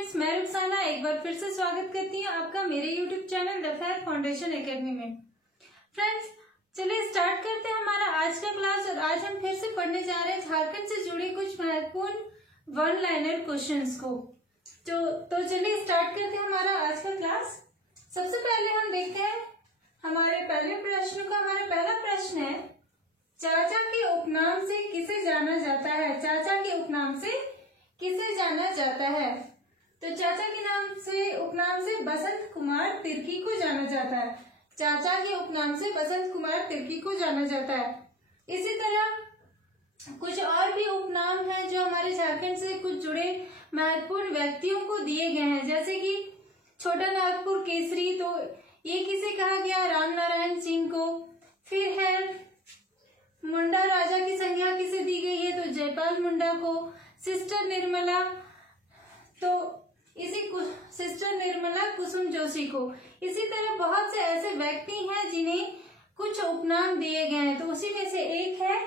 Friends, मैं रुखसाना एक बार फिर से स्वागत करती हूँ आपका मेरे YouTube channel the fair foundation academy में। फ्रेंड्स, चलिए स्टार्ट करते हैं हमारा आज का क्लास। और आज हम फिर से पढ़ने जा रहे हैं झारखंड से जुड़े कुछ महत्वपूर्ण वन लाइनर क्वेश्चंस को। तो चलिए स्टार्ट करते हैं हमारा आज का क्लास। सबसे पहले हम देखते हैं हमारे पहले प्रश्न को। हमारा पहला प्रश्न है, चाचा के उपनाम से किसे जाना जाता है? चाचा के उपनाम से किसे जाना जाता है? तो चाचा के नाम से उपनाम से बसंत कुमार तिर्की को जाना जाता है। चाचा के उपनाम से बसंत कुमार तिर्की को जाना जाता है। इसी तरह कुछ और भी उपनाम हैं जो हमारे झारखंड से कुछ जुड़े महत्वपूर्ण व्यक्तियों को दिए गए हैं, जैसे कि छोटा नागपुर केसरी, तो ये किसे कहा गया? राम नारायण सिंह को। फिर है मुंडा राजा की संज्ञा किसे दी गई है? तो जयपाल मुंडा को। सिस्टर निर्मला, तो सिस्टर निर्मला कुसुम जोशी को। इसी तरह बहुत से ऐसे व्यक्ति हैं जिन्हें कुछ उपनाम दिए गए हैं, तो उसी में से एक है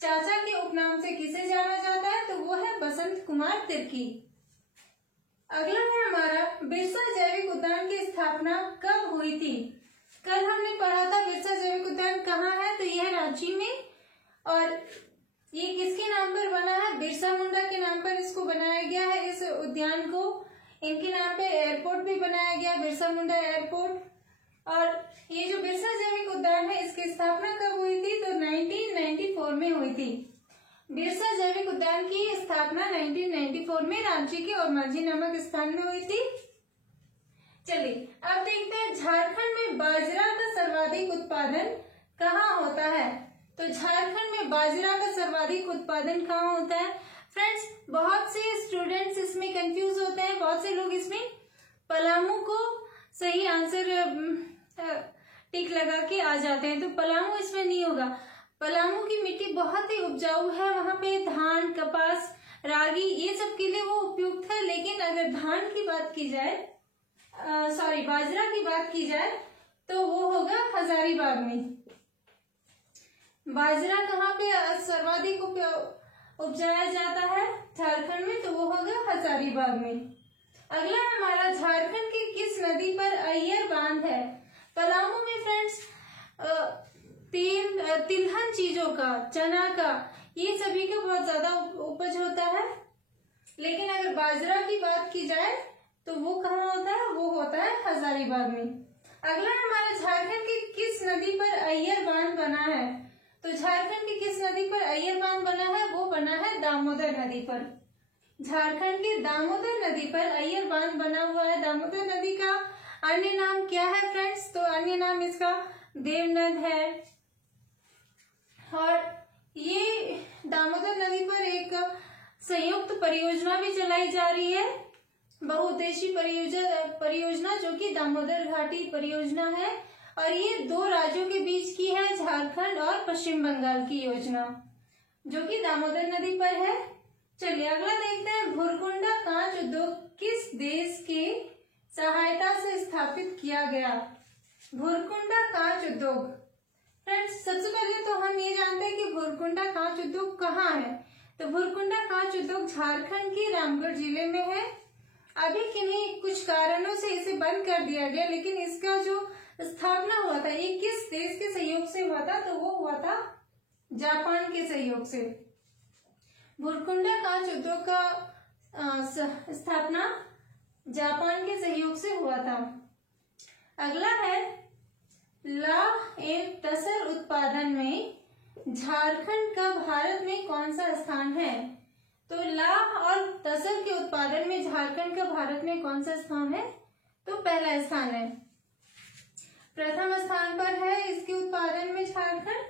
चाचा के उपनाम से किसे जाना जाता है? तो वो है बसंत कुमार तिर्की। अगला है हमारा, बिरसा जैविक उद्यान की स्थापना कब हुई थी? कल हमने पढ़ा था बिरसा जैविक उद्यान कहाँ है, तो यह रांची में। और ये किसके नाम पर बना है? बिरसा मुंडा के नाम पर इसको बनाया गया है, इस उद्यान को। इनके नाम पे एयरपोर्ट भी बनाया गया, बिरसा मुंडा एयरपोर्ट। और ये जो बिरसा जैविक उद्यान है, इसकी स्थापना कब हुई थी? तो 1994 में हुई थी। बिरसा जैविक उद्यान की स्थापना 1994 में रांची के और माझी नामक स्थान में हुई थी। चलिए अब देखते हैं झारखंड में बाजरा का सर्वाधिक उत्पादन कहाँ होता है? तो झारखंड में बाजरा का सर्वाधिक उत्पादन कहाँ होता है? फ्रेंड्स, बहुत से स्टूडेंट्स इसमें कंफ्यूज होते हैं, बहुत से लोग इसमें पलामू को सही आंसर टिक लगा के आ जाते हैं, तो पलामू इसमें नहीं होगा। पलामू की मिट्टी बहुत ही उपजाऊ है, वहां पे धान, कपास, रागी ये सब के लिए वो उपयुक्त है। लेकिन अगर धान की बात की जाए, बाजरा की बात की जाए, तो वो होगा हजारीबाग में। बाजरा कहाँ पे सर्वाधिक उपजाया जाता है झारखंड में? तो वो होगा हजारीबाग में। अगला हमारा, झारखंड की किस नदी पर अय्यर बांध है? पलामू में फ्रेंड्स तिलहन चीजों का, चना का, ये सभी का बहुत ज्यादा उपज होता है। लेकिन अगर बाजरा की बात की जाए तो वो कहाँ होता है? वो होता है हजारीबाग में। अगला हमारा, झारखंड की किस नदी पर अय्यर बांध बना है? तो झारखंड की किस नदी पर अय्यर बांध बना है? वो बना है दामोदर नदी पर। झारखंड की दामोदर नदी पर अय्यर बांध बना हुआ है। दामोदर नदी का अन्य नाम क्या है फ्रेंड्स? तो अन्य नाम इसका देवनद है। और ये दामोदर नदी पर एक संयुक्त परियोजना भी चलाई जा रही है, बहुउद्देशीय परियोजना, जो कि दामोदर घाटी परियोजना है। और ये दो राज्यों के बीच की है, झारखंड और पश्चिम बंगाल की योजना, जो कि दामोदर नदी पर है। चलिए अगला देखते हैं, भुरकुंडा कांच उद्योग किस देश के सहायता से स्थापित किया गया? भुरकुंडा कांच उद्योग, फ्रेंड्स सबसे पहले तो हम ये जानते हैं कि भुरकुंडा कांच उद्योग कहाँ है। तो भुरकुंडा कांच उद्योग झारखंड के रामगढ़ जिले में है। अभी किन्हीं कुछ कारणों से इसे बंद कर दिया गया, लेकिन इसका जो स्थापना हुआ था, ये किस देश के सहयोग से हुआ था? तो वो हुआ था जापान के सहयोग से। भुरकुंडा कांच उद्योग का स्थापना जापान के सहयोग से हुआ था। अगला है, लाह एवं तसर उत्पादन में झारखंड का भारत में कौन सा स्थान है? तो लाह और तसर के उत्पादन में झारखंड का भारत में कौन सा स्थान है? तो पहला स्थान है, प्रथम स्थान पर है इसके उत्पादन में झारखंड।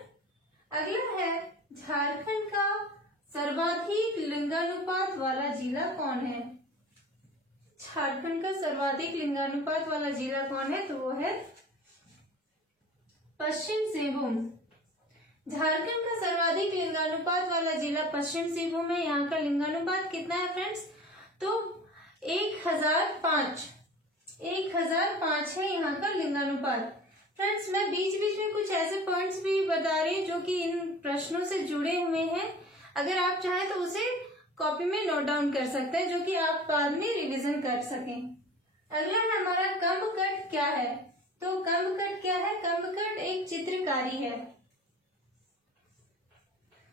अगला है, झारखंड का सर्वाधिक लिंगानुपात वाला जिला कौन है? झारखंड का सर्वाधिक लिंगानुपात वाला जिला कौन है? तो वो है पश्चिम सिंहभूम। झारखंड का सर्वाधिक लिंगानुपात वाला जिला पश्चिम सिंहभूम है। यहाँ का लिंगानुपात कितना है फ्रेंड्स? तो 1005 है यहाँ का लिंगानुपात। फ्रेंड्स, मैं बीच बीच में कुछ ऐसे पॉइंट्स भी बता रही हूँ जो कि इन प्रश्नों से जुड़े हुए हैं। अगर आप चाहें तो उसे कॉपी में नोट डाउन कर सकते हैं, जो कि आप बाद में रिवीजन कर सकें। अगला है हमारा कंबकट क्या है। तो कंबकट क्या है? कंबकट एक चित्रकारी है।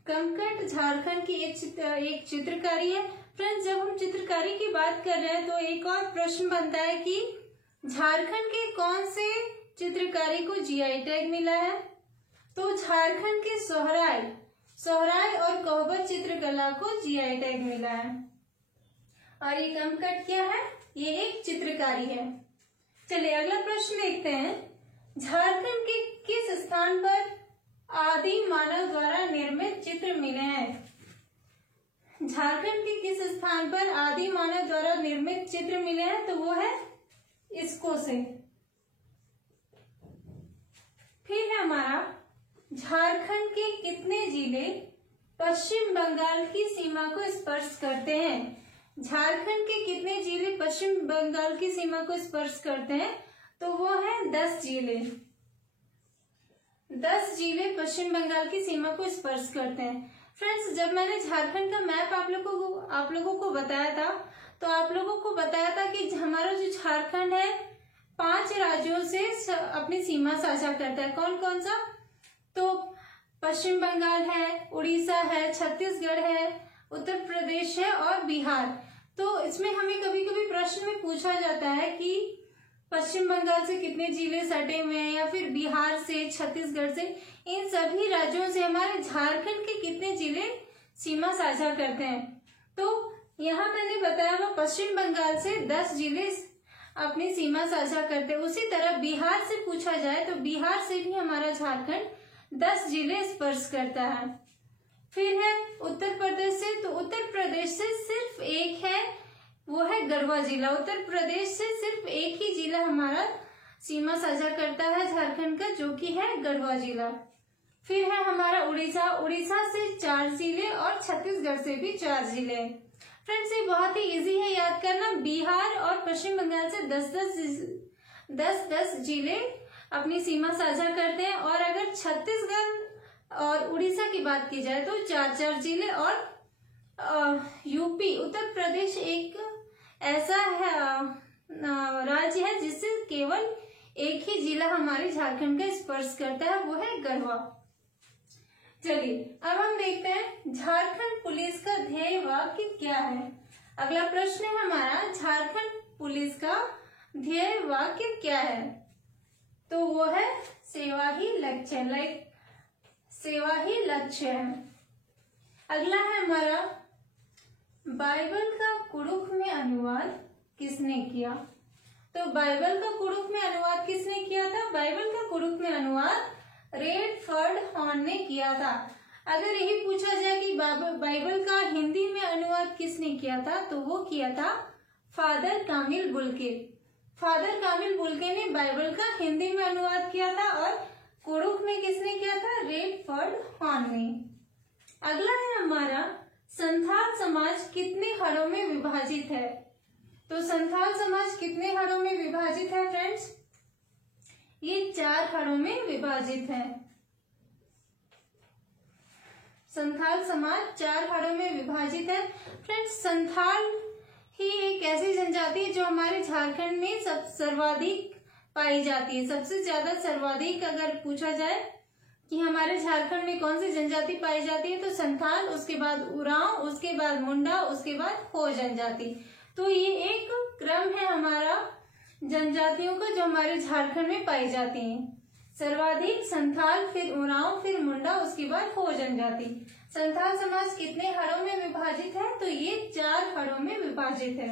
कंबकट झारखंड की एक चित्रकारी है। फ्रेंड्स, जब हम चित्रकारी की बात कर रहे हैं तो एक और प्रश्न बनता है कि झारखंड के कौन से चित्रकारी को जीआई टैग मिला है? तो झारखंड के सोहराय और कोहबर चित्रकला को जीआई टैग मिला है। और ये कंबकट क्या है? ये एक चित्रकारी है। चलिए अगला प्रश्न देखते हैं। झारखंड के किस स्थान पर आदिम मानव द्वारा निर्मित चित्र मिले हैं? झारखंड के किस स्थान पर आदिम मानव द्वारा निर्मित चित्र मिले हैं? तो वो है इसको से। फिर है हमारा झारखंड के कितने जिले पश्चिम बंगाल की सीमा को स्पर्श करते हैं? झारखंड के कितने जिले पश्चिम बंगाल की सीमा को स्पर्श करते हैं? तो वो है 10 जिले। 10 जिले पश्चिम बंगाल की सीमा को स्पर्श करते हैं। फ्रेंड्स, जब मैंने झारखंड का मैप आप लोगों को बताया था, तो आप लोगों को बताया था कि हमारा जो झारखंड है 5 राज्यों से अपनी सीमा साझा करता है। कौन कौन सा? तो पश्चिम बंगाल है, उड़ीसा है, छत्तीसगढ़ है, उत्तर प्रदेश है और बिहार। तो इसमें हमें कभी कभी प्रश्न में पूछा जाता है कि पश्चिम बंगाल से कितने जिले सटे हुए हैं, या फिर बिहार से, छत्तीसगढ़ से, इन सभी राज्यों से हमारे झारखंड के कितने जिले सीमा साझा करते हैं। तो यहाँ मैंने बताया वो पश्चिम बंगाल से 10 जिले अपनी सीमा साझा करते हैं। उसी तरह बिहार से पूछा जाए तो बिहार से भी हमारा झारखंड 10 जिले स्पर्श करता है। फिर है उत्तर प्रदेश से, तो उत्तर प्रदेश से सिर्फ एक है, वो है गढ़वा जिला। उत्तर प्रदेश से सिर्फ एक ही जिला हमारा सीमा साझा करता है झारखंड का, जो कि है गढ़वा जिला। फिर है हमारा उड़ीसा। उड़ीसा से 4 जिले और छत्तीसगढ़ से भी 4 जिले। फ्रेंड्स, ये बहुत ही इजी है याद करना। बिहार और पश्चिम बंगाल से 10-10 जिले अपनी सीमा साझा करते हैं। और अगर छत्तीसगढ़ और उड़ीसा की बात की जाए तो 4-4 जिले। और यूपी उत्तर प्रदेश एक ऐसा है राज्य है जिससे केवल एक ही जिला हमारे झारखंड का स्पर्श करता है, वो है गढ़वा। चलिए अब हम देखते हैं झारखंड पुलिस का ध्येय वाक्य क्या है। अगला प्रश्न है हमारा, झारखंड पुलिस का ध्येय वाक्य क्या है? तो वो है सेवा ही लक्ष्य, सेवा ही लक्ष्य है। अगला है हमारा, बाइबल का कुड़ुख में अनुवाद किसने किया? तो बाइबल का कुड़ुख में अनुवाद किसने किया था? बाइबल का कुड़ुख में अनुवाद रेडफर्ड हॉर्न ने किया था। अगर यही पूछा जाए कि बाइबल का हिंदी में अनुवाद किसने किया था, तो वो किया था फादर कामिल बुल्के। फादर कामिल बुल्के ने बाइबल का हिंदी में अनुवाद किया था। और कुड़ुख में किसने किया था? रेडफर्ड हॉर्न ने। अगला है हमारा, संथाल समाज कितने हरों में विभाजित है? तो संथाल समाज कितने हरों में विभाजित है फ्रेंड्स? ये 4 हरों में विभाजित है। संथाल समाज 4 हरों में विभाजित है। फ्रेंड्स, संथाल ही एक ऐसी जनजाति है जो हमारे झारखंड में सर्वाधिक पाई जाती है। सबसे ज्यादा सर्वाधिक अगर पूछा जाए कि हमारे झारखंड में कौन सी जनजाति पाई जाती है, तो संथाल, उसके बाद उरांव, उसके बाद मुंडा, उसके बाद हो जनजाति। तो ये एक क्रम है हमारा जनजातियों का जो हमारे झारखंड में पाई जाती हैं। सर्वाधिक संथाल, फिर उरांव, फिर मुंडा, उसके बाद हो जनजाति। संथाल समाज कितने हरों में विभाजित है? तो ये 4 हरों में विभाजित है।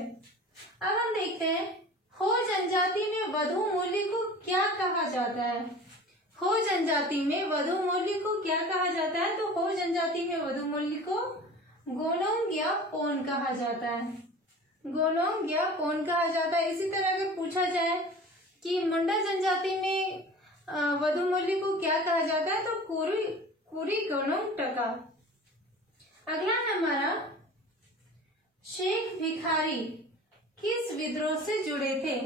अब हम देखते हैं हो जनजाति में वधु मूल्य को क्या कहा जाता है। हो जनजाति में वधु मूल्य को क्या कहा जाता है? तो हो जनजाति में वधु मूल्य को गोनोंग या पोन कहा जाता है। गोनोंग या पोन कहा जाता है। इसी तरह अगर पूछा जाए कि मुंडा जनजाति में वधु मूल्य को क्या कहा जाता है, तो कुरी गोनोंग टका। अगला है हमारा, शेख भिखारी किस विद्रोह से जुड़े थे?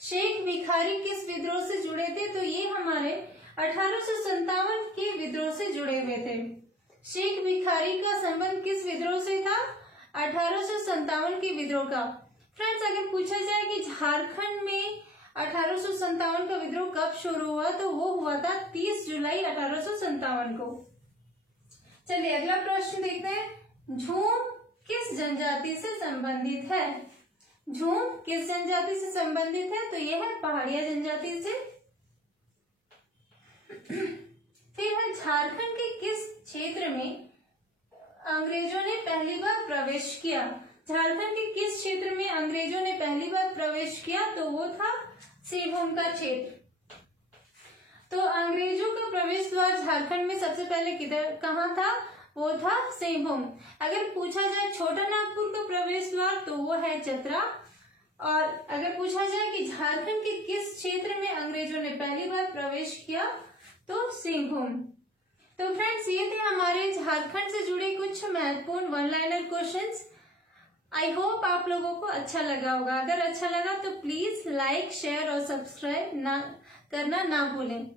शेख भिखारी किस विद्रोह से जुड़े थे? तो ये हमारे 1857 के विद्रोह से जुड़े हुए थे। शेख भिखारी का संबंध किस विद्रोह से था? 1857 के विद्रोह का। फ्रेंड्स, अगर पूछा जाए कि झारखंड में 1857 का विद्रोह कब शुरू हुआ, तो वो हुआ था 30 जुलाई 1857 को। चलिए अगला प्रश्न देखते हैं। झूम किस जनजाति से संबंधित है? झूम किस जनजाति से संबंधित है? तो यह है पहाड़िया जनजाति से। फिर है झारखंड के किस क्षेत्र में अंग्रेजों ने पहली बार प्रवेश किया? झारखंड के किस क्षेत्र में अंग्रेजों ने पहली बार प्रवेश किया? तो वो था सिंहभूम का क्षेत्र। तो अंग्रेजों का प्रवेश द्वार झारखंड में सबसे पहले कहाँ था? वो था सिंहभूम। अगर पूछा जाए छोटा नागपुर का प्रवेश द्वार, तो वो है चतरा। और अगर पूछा जाए कि झारखंड के किस क्षेत्र में अंग्रेजों ने पहली बार प्रवेश किया, तो सिंहभूम। तो फ्रेंड्स, ये थे हमारे झारखंड से जुड़े कुछ महत्वपूर्ण one liner questions. I hope आप लोगों को अच्छा लगा होगा। अगर अच्छा लगा तो प्लीज लाइक, शेयर और सब्सक्राइब करना ना भूलें।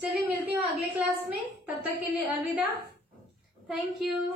चलिए मिलती हूँ अगले क्लास में, तब तक के लिए अलविदा। Thank you.